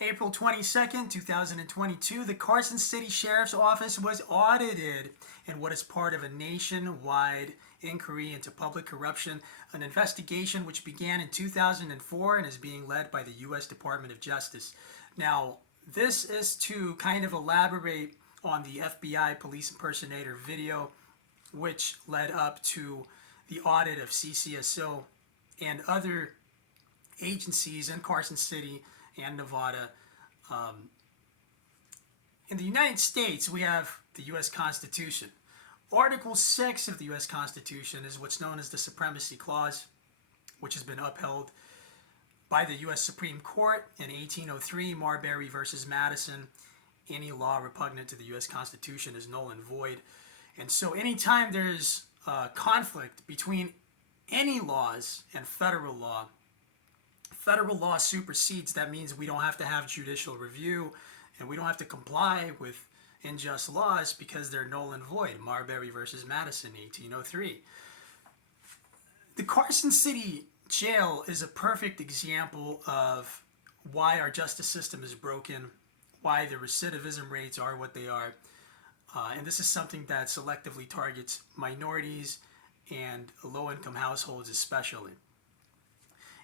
April 22nd, 2022, the Carson City Sheriff's Office was audited in what is part of a nationwide inquiry into public corruption, an investigation which began in 2004 and is being led by the U.S. Department of Justice. Now, this is to kind of elaborate on the FBI police impersonator video, which led up to the audit of CCSO and other agencies in Carson City and Nevada. In the United States, we have the U.S. Constitution. Article 6 of the U.S. Constitution is what's known as the Supremacy Clause, which has been upheld by the U.S. Supreme Court in 1803, Marbury versus Madison. Any law repugnant to the U.S. Constitution is null and void. And so anytime there's conflict between any laws and federal law supersedes. That means we don't have to have judicial review and we don't have to comply with unjust laws because they're null and void. Marbury versus Madison, 1803. The Carson City Jail is a perfect example of why our justice system is broken, why the recidivism rates are what they are. And this is something that selectively targets minorities and low-income households especially.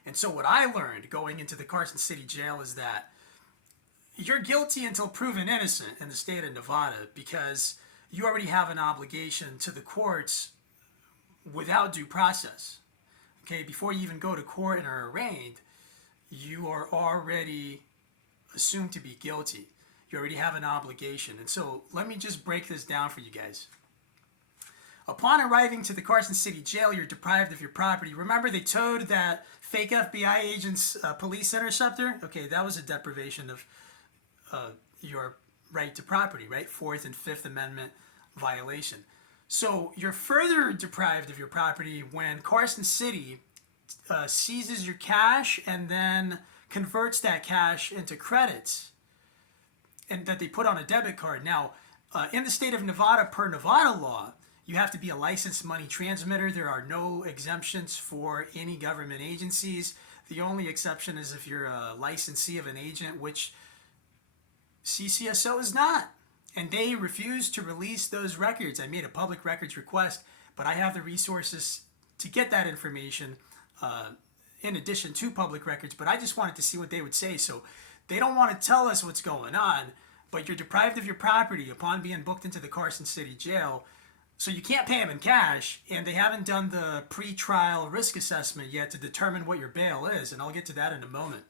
And so what I learned going into the Carson City Jail is that you're guilty until proven innocent in the state of Nevada because you already have an obligation to the courts without due process. Okay, before you even go to court and are arraigned, you are already assumed to be guilty. You already have an obligation. And so let me just break this down for you guys. Upon arriving to the Carson City Jail, you're deprived of your property. Remember they towed that fake FBI agent's police interceptor? Okay, that was a deprivation of your right to property, right? Fourth and Fifth Amendment violation. So you're further deprived of your property when Carson City seizes your cash and then converts that cash into credits and that they put on a debit card. Now, in the state of Nevada, per Nevada law, you have to be a licensed money transmitter. There are no exemptions for any government agencies. The only exception is if you're a licensee of an agent, which CCSO is not. And they refuse to release those records. I made a public records request, but I have the resources to get that information in addition to public records. But I just wanted to see what they would say. So they don't want to tell us what's going on, but you're deprived of your property upon being booked into the Carson City Jail. So you can't pay them in cash, and they haven't done the pre-trial risk assessment yet to determine what your bail is, and I'll get to that in a moment.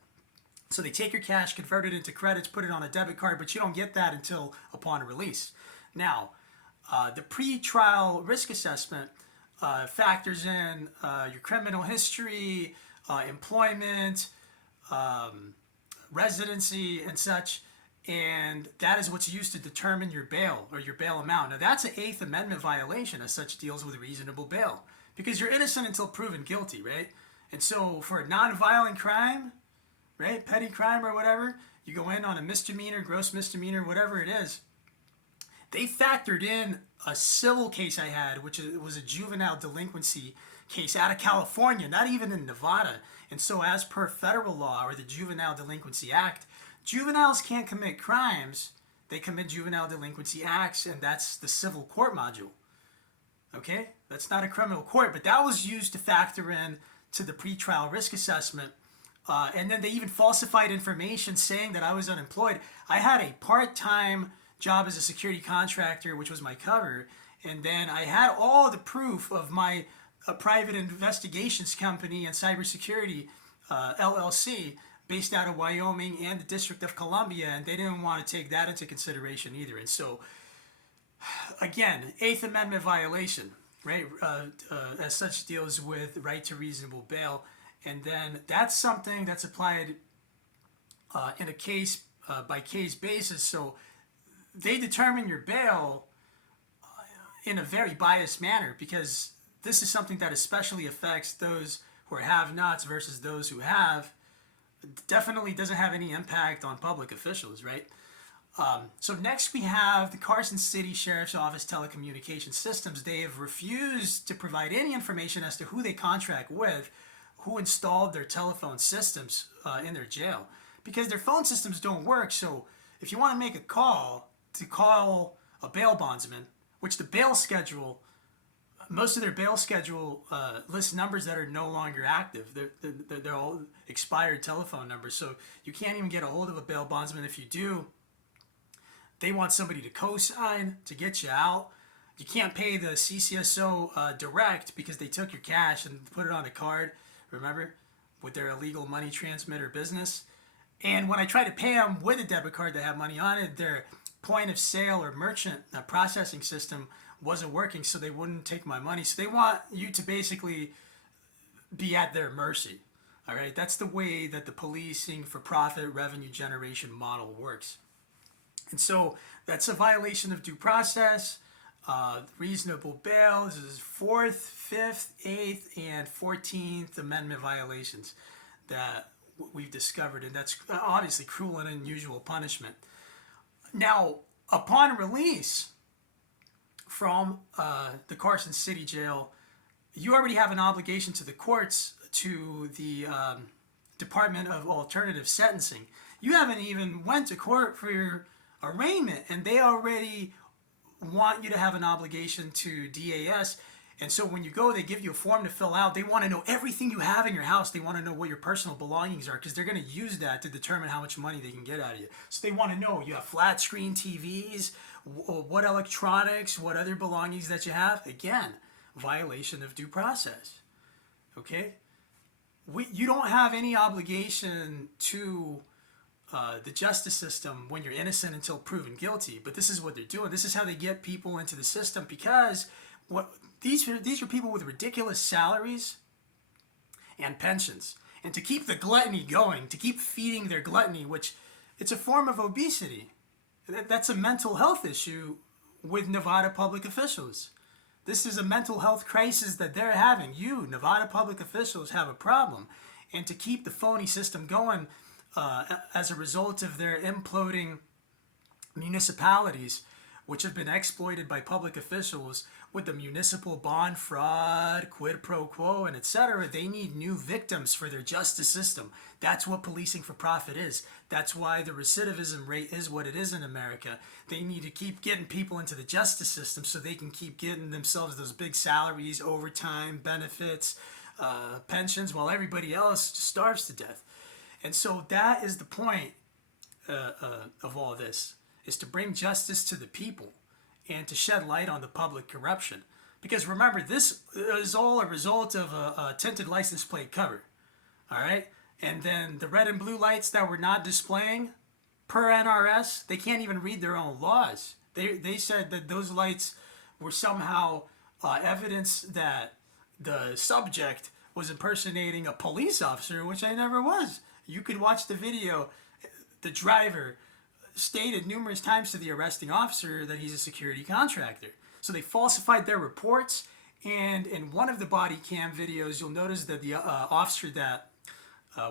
So they take your cash, convert it into credits, put it on a debit card, but you don't get that until upon release. Now, the pre-trial risk assessment factors in your criminal history, employment, residency, and such. And that is what's used to determine your bail or your bail amount. Now, that's an Eighth Amendment violation, as such deals with reasonable bail, because you're innocent until proven guilty, right? And so for a non-violent crime, right, petty crime or whatever, you go in on a misdemeanor, gross misdemeanor, whatever it is. They factored in a civil case I had, which was a juvenile delinquency case out of California, not even in Nevada. And so as per federal law or the Juvenile Delinquency Act, juveniles can't commit crimes. They commit juvenile delinquency acts, and that's the civil court module. Okay? That's not a criminal court, but that was used to factor in to the pretrial risk assessment. And then they even falsified information saying that I was unemployed. I had a part-time job as a security contractor, which was my cover, and then I had all the proof of my private investigations company and cybersecurity LLC based out of Wyoming and the District of Columbia, and they didn't want to take that into consideration either. And so, again, Eighth Amendment violation, right? As such deals with right to reasonable bail. And then that's something that's applied in a case by case basis. So they determine your bail in a very biased manner because this is something that especially affects those who are have-nots versus those who have. It definitely doesn't have any impact on public officials, right? So next we have the Carson City Sheriff's Office Telecommunications Systems. They have refused to provide any information as to who they contract with, who installed their telephone systems in their jail. because their phone systems don't work. So if you want to make a call to call a bail bondsman, which the bail schedule, most of their bail schedule lists numbers that are no longer active. They're all expired telephone numbers. So you can't even get a hold of a bail bondsman. If you do, they want somebody to co-sign to get you out. You can't pay the CCSO direct because they took your cash and put it on a card, remember, with their illegal money transmitter business. And when I try to pay them with a debit card that have money on it, their point of sale or merchant processing system wasn't working, so they wouldn't take my money. So they want you to basically be at their mercy. All right, that's the way that the policing for profit revenue generation model works. And so that's a violation of due process. Reasonable bail. This is 4th, 5th, 8th, and 14th Amendment violations that we've discovered, and that's obviously cruel and unusual punishment. Now, upon release from the Carson City Jail, you already have an obligation to the courts, to the Department of Alternative Sentencing. You haven't even went to court for your arraignment, and they already want you to have an obligation to DAS. And so when you go, they give you a form to fill out. They want to know everything you have in your house. They want to know what your personal belongings are, because they're going to use that to determine how much money they can get out of you. So they want to know you have flat screen TVs, what electronics, what other belongings that you have. Again, violation of due process. Okay? You don't have any obligation to the justice system when you're innocent until proven guilty. But this is what they're doing. This is how they get people into the system, because these are people with ridiculous salaries and pensions. And to keep the gluttony going, to keep feeding their gluttony, which it's a form of obesity. That's a mental health issue with Nevada public officials. This is a mental health crisis that they're having. You, Nevada public officials, have a problem. And to keep the phony system going as a result of their imploding municipalities, which have been exploited by public officials with the municipal bond fraud, quid pro quo, and etc. They need new victims for their justice system. That's what policing for profit is. That's why the recidivism rate is what it is in America. They need to keep getting people into the justice system so they can keep getting themselves those big salaries, overtime, benefits, pensions, while everybody else starves to death. And so that is the point of all this, is to bring justice to the people and to shed light on the public corruption. Because remember, this is all a result of a tinted license plate cover. All right? And then the red and blue lights that we're not displaying, per NRS, they can't even read their own laws. They said that those lights were somehow evidence that the subject was impersonating a police officer, which I never was. You could watch the video. The driver stated numerous times to the arresting officer that he's a security contractor. So they falsified their reports, and in one of the body cam videos, you'll notice that the officer that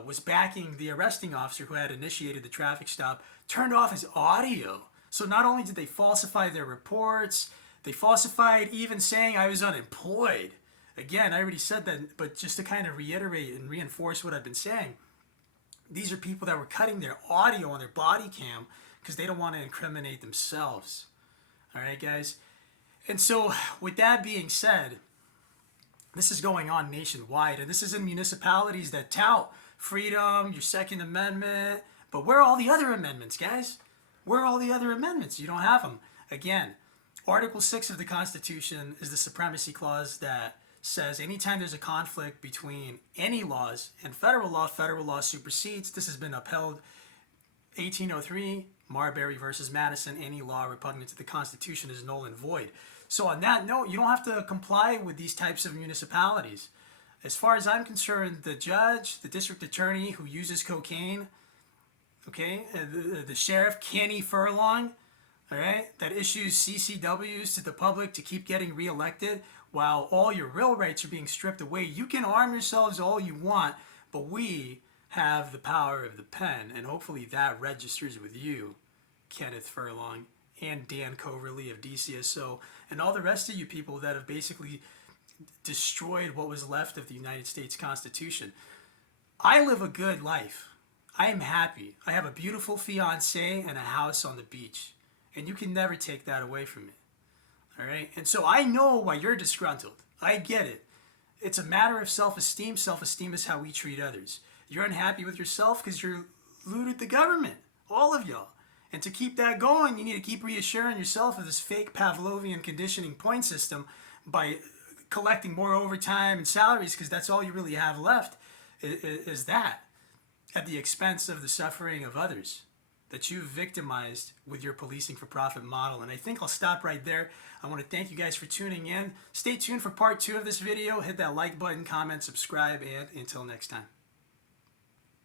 was backing the arresting officer who had initiated the traffic stop turned off his audio. So not only did they falsify their reports, they falsified even saying I was unemployed. Again, I already said that, but just to kind of reiterate and reinforce what I've been saying, these are people that were cutting their audio on their body cam because they don't want to incriminate themselves. All right, guys? And so with that being said, this is going on nationwide, and this is in municipalities that tout freedom, your Second Amendment, but where are all the other amendments, guys? Where are all the other amendments? You don't have them. Again, Article 6 of the Constitution is the supremacy clause that says anytime there's a conflict between any laws and federal law supersedes. This has been upheld. 1803, Marbury versus Madison, any law repugnant to the Constitution is null and void. So on that note, you don't have to comply with these types of municipalities. As far as I'm concerned, the judge, the district attorney who uses cocaine, okay, the sheriff, Kenny Furlong, all right, that issues CCWs to the public to keep getting reelected while all your real rights are being stripped away. You can arm yourselves all you want, but we have the power of the pen, and hopefully that registers with you, Kenneth Furlong, and Dan Coverly of DCSO, and all the rest of you people that have basically destroyed what was left of the United States Constitution. I live a good life. I am happy. I have a beautiful fiance and a house on the beach. And you can never take that away from me. All right? And so I know why you're disgruntled. I get it. It's a matter of self-esteem. Self-esteem is how we treat others. You're unhappy with yourself because you looted the government. All of y'all. And to keep that going, you need to keep reassuring yourself of this fake Pavlovian conditioning point system by collecting more overtime and salaries, because that's all you really have left is that, at the expense of the suffering of others that you've victimized with your policing for profit model. And I think I'll stop right there. I want to thank you guys for tuning in. Stay tuned for part 2 of this video. Hit that like button, comment, subscribe, and until next time.